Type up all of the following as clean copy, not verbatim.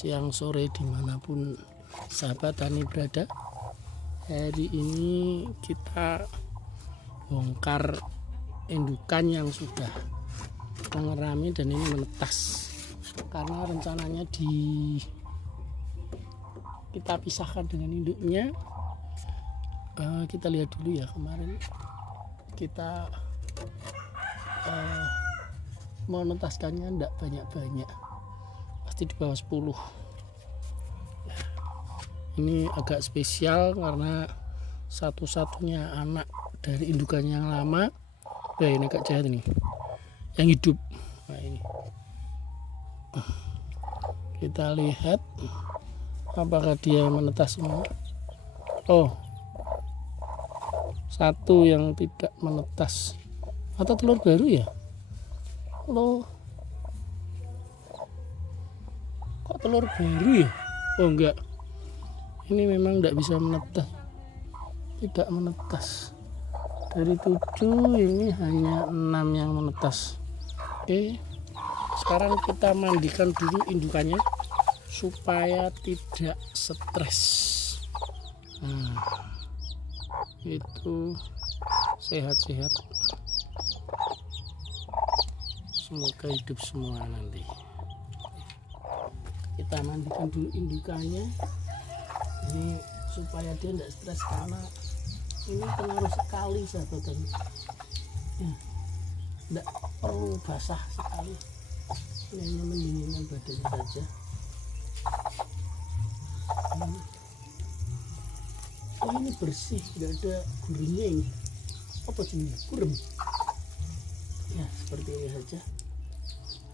siang sore dimanapun sahabat tani berada. Hari ini kita bongkar indukan yang sudah mengerami dan ini menetas, karena rencananya kita pisahkan dengan induknya. Kita lihat dulu ya, kemarin kita menetaskannya enggak banyak-banyak, pasti di bawah 10. Ini agak spesial karena satu-satunya anak dari indukan yang lama. Ini agak jahat ini, yang hidup. Nah, ini kita lihat apakah dia menetas semua. Oh, satu yang tidak menetas, atau telur baru ya. Loh, kok telur baru ya? Oh enggak, ini memang tidak bisa menetas, tidak menetas. Dari 7 ini hanya 6 yang menetas. Oke, sekarang kita mandikan dulu indukannya supaya tidak stres. Nah, itu sehat-sehat, semoga hidup semua. Nanti kita mandikan dulu indukannya ini supaya dia tidak stres, karena ini pengaruh sekali sahabat tani ya, tidak perlu basah sekali, ini hanya mendinginkan badannya saja. Ini bersih, tidak ada gurihnya. Ini apa sih, kurem ya, seperti ini saja.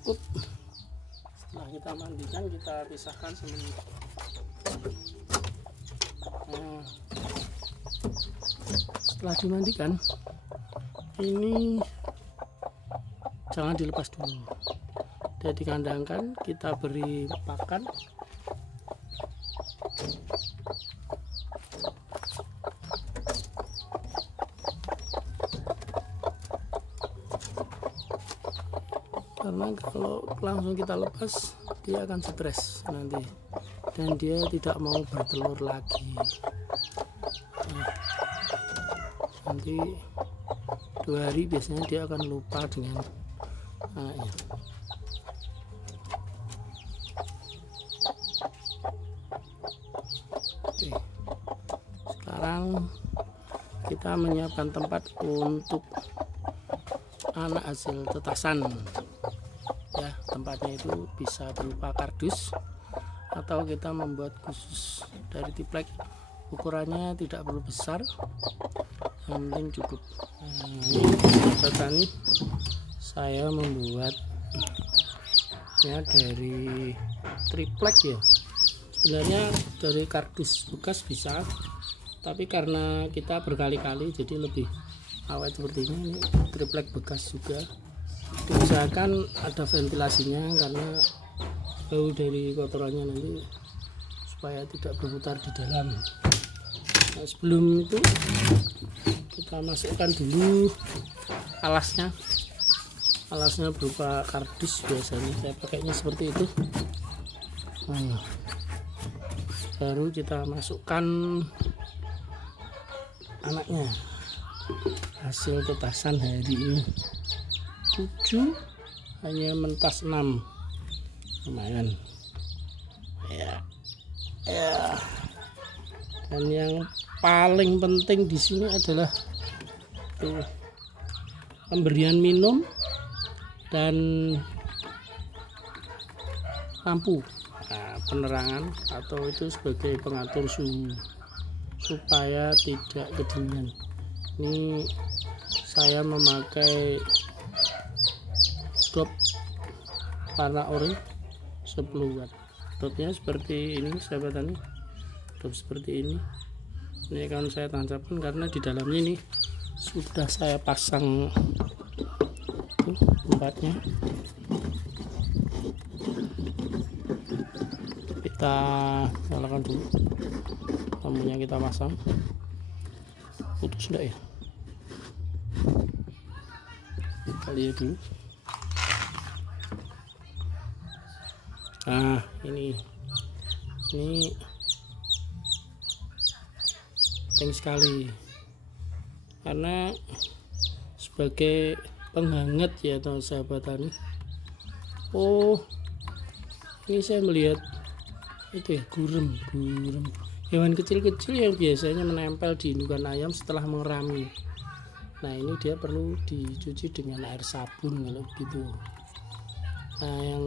Setelah kita mandikan, kita pisahkan sebentar. Nah, setelah dimandikan ini jangan dilepas dulu, dia dikandangkan, kita beri pakan. Karena kalau langsung kita lepas, dia akan stres nanti dan dia tidak mau bertelur lagi. Nanti 2 hari biasanya dia akan lupa dengan anaknya. Oke, sekarang kita menyiapkan tempat untuk anak hasil tetasan ya. Tempatnya itu bisa berupa kardus atau kita membuat khusus dari triplek. Ukurannya tidak perlu besar, yang penting cukup. Ini petani, saya membuat ya dari triplek ya. Sebenarnya dari kardus bekas bisa, tapi karena kita berkali-kali jadi lebih awet seperti ini. Ini triplek bekas juga. Diusahakan ada ventilasinya karena bau dari kotorannya nanti supaya tidak berputar di dalam. Nah, sebelum itu kita masukkan dulu alasnya. Alasnya berupa kardus, biasanya saya pakainya seperti itu. Nah, baru kita masukkan anaknya, hasil tetasan hari ini. 7 hanya mentas 6, lumayan ya. Dan yang paling penting di sini adalah tuh, pemberian minum dan lampu, penerangan atau itu sebagai pengatur suhu supaya tidak kedinginan. Ini saya memakai drop warna oranye 10 watt. Dropnya seperti ini sahabat tani, drop seperti ini. Ini akan saya tancapkan karena di dalamnya ini sudah saya pasang tempatnya. Kita nyalakan dulu lampunya, kita pasang. Putus enggak ya? Kita lihat dulu. Nah, ini Ini penting sekali karena sebagai penghangat ya teman sahabat tani. Oh, ini saya melihat itu ya, gurem hewan kecil-kecil yang biasanya menempel di indukan ayam setelah mengerami. Nah, ini dia perlu dicuci dengan air sabun kalau begitu. Nah, yang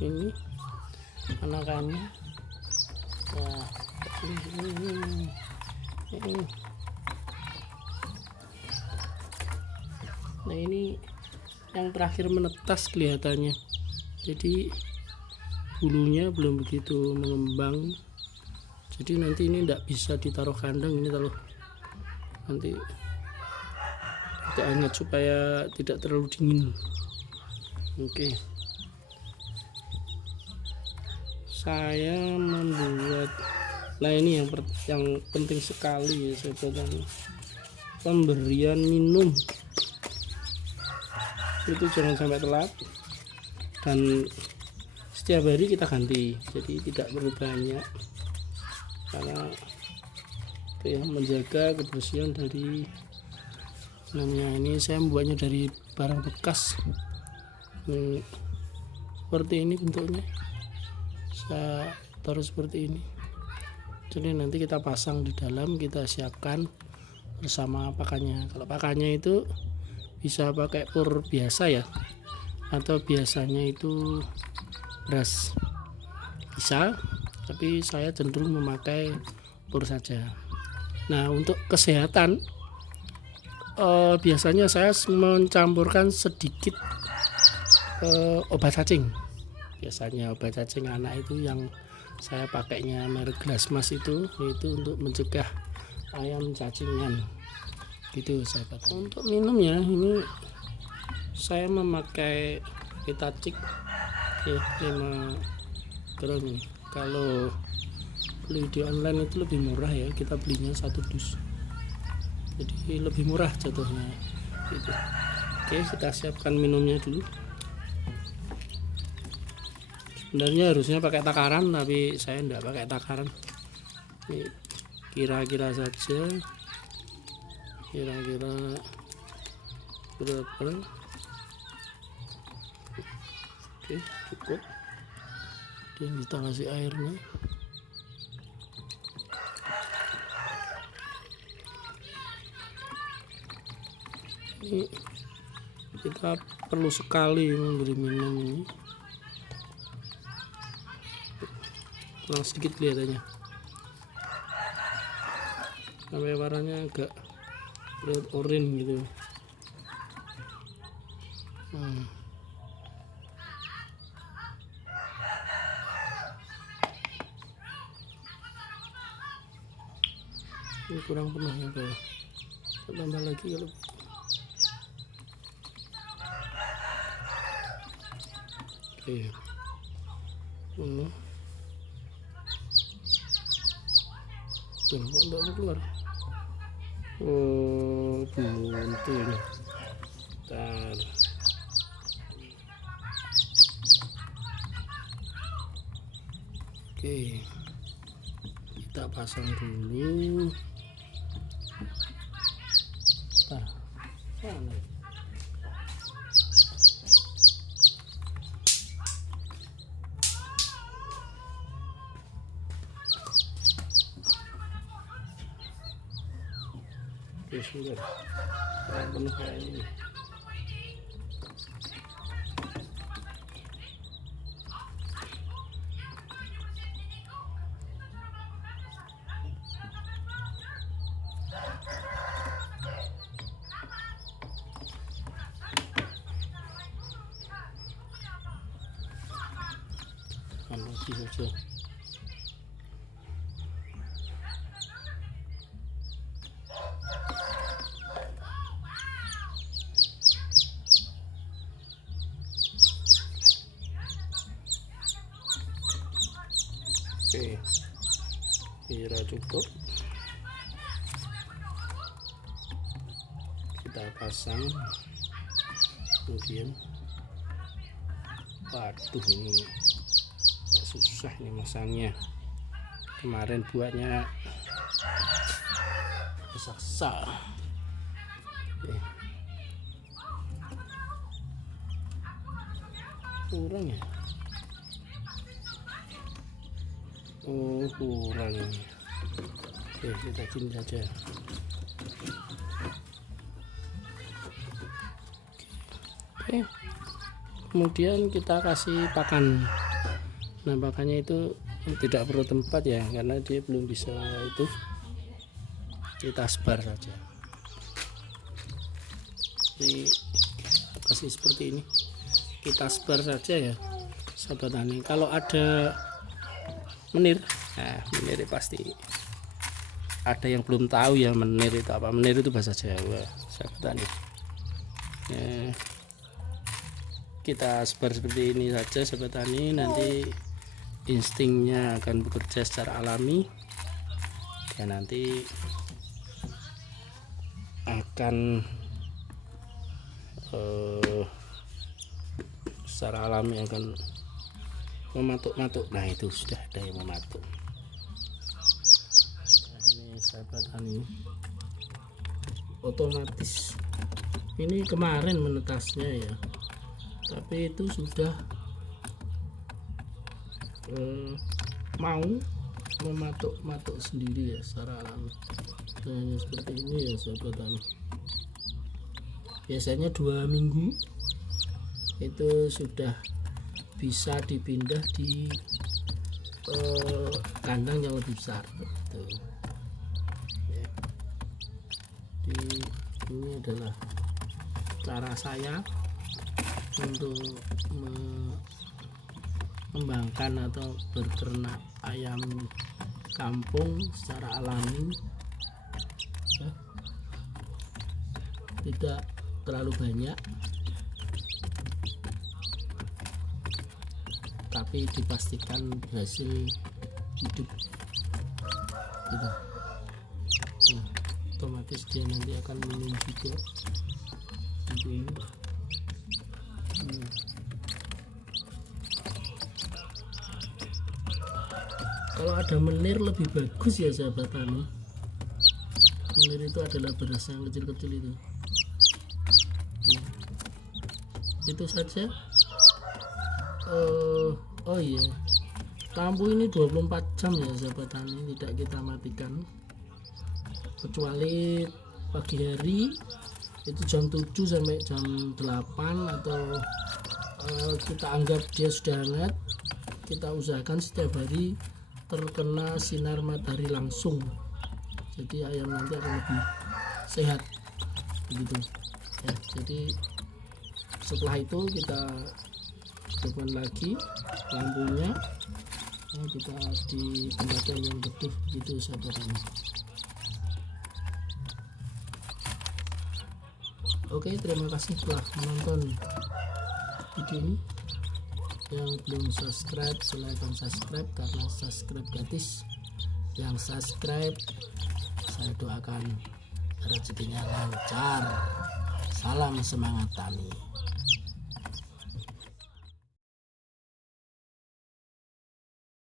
ini anakannya, nah ini. Nah, ini yang terakhir menetas kelihatannya, jadi bulunya belum begitu mengembang, jadi nanti ini tidak bisa ditaruh kandang, ini taruh nanti agak hangat supaya tidak terlalu dingin. Oke, saya membuat, nah ini yang penting sekali ya sahabat, pemberian minum itu jangan sampai telat, dan setiap hari kita ganti, jadi tidak perlu banyak karena itu ya, menjaga kebersihan dari namanya. Ini saya membuatnya dari barang bekas, seperti ini bentuknya, saya taruh seperti ini, jadi nanti kita pasang di dalam, kita siapkan bersama pakannya. Kalau pakannya itu bisa pakai pur biasa ya, atau biasanya itu beras, bisa, tapi saya cenderung memakai pur saja. Nah, untuk kesehatan biasanya saya mencampurkan sedikit obat cacing. Biasanya obat cacing anak itu yang saya pakainya merek Glasmas itu untuk mencegah ayam cacingan gitu sahabat. Untuk minumnya ini saya memakai Vitacik ya, 5 gram ini. Kalau beli di online itu lebih murah ya, kita belinya 1 dus, jadi lebih murah jatuhnya gitu. Oke, kita siapkan minumnya dulu. Sebenarnya harusnya pakai takaran, tapi saya enggak pakai takaran. Ini kira-kira saja, kira-kira berapa. Oke, cukup, dan kita kasih airnya. Ini kita perlu sekali memberi minum ini, kurang sedikit kelihatannya sampai warnanya agak red orange gitu. Ini kurang penuh ya bawah, tambah lagi kalau oke. Tuh, enggak keluar. Oh, buntu ini. Bentar. Oke, kita pasang dulu. Nah, mana? Oke, sudah. Penuh kayak ini. Lagi saja. Oke, kira cukup, kita pasang. Kemudian waduh, ini susah ini masangnya. Kemarin buatnya saksa. Kurang ya? Oh kurang ya. Oke, kita gini saja. Oke, kemudian kita kasih pakan. Nah pakannya itu tidak perlu tempat ya, karena dia belum bisa itu. Kita sebar saja. Ini kasih seperti ini, kita sebar saja ya sahabat tani. Kalau ada menir, nah menir pasti ada yang belum tahu ya menir itu apa. Menir itu bahasa Jawa sahabat tani. Kita sebar seperti ini saja sahabat tani, nanti instingnya akan bekerja secara alami dan nanti akan secara alami akan mematuk-matuk. Nah itu sudah ada yang mematuk. Nah, ini sahabat tani otomatis ini kemarin menetasnya ya, tapi itu sudah mau mematuk-matuk sendiri ya secara alami. Nah seperti ini ya sahabat tani. Biasanya 2 minggu itu sudah bisa dipindah di kandang yang lebih besar. Tuh. Ini adalah cara saya untuk mengembangkan atau berternak ayam kampung secara alami ya. Tidak terlalu banyak, tapi dipastikan berhasil hidup gitu. Nah, otomatis dia nanti akan minum juga seperti ini. Kalau ada menir lebih bagus ya sahabat tani. Menir itu adalah beras yang kecil-kecil itu. Itu saja. Oh iya, lampu ini 24 jam ya sahabat tani, tidak kita matikan kecuali pagi hari itu jam 7 sampai jam 8, atau kita anggap dia sudah hangat, kita usahakan setiap hari terkena sinar matahari langsung, jadi ayam nanti akan lebih sehat begitu ya. Jadi setelah itu kita hidupkan lagi lampunya, nah, kita di tempat yang beduh gitu sahabat tani. Oke, terima kasih telah menonton video ini. Yang belum subscribe silahkan subscribe, karena subscribe gratis. Yang subscribe saya doakan rezekinya lancar. Salam semangat tani.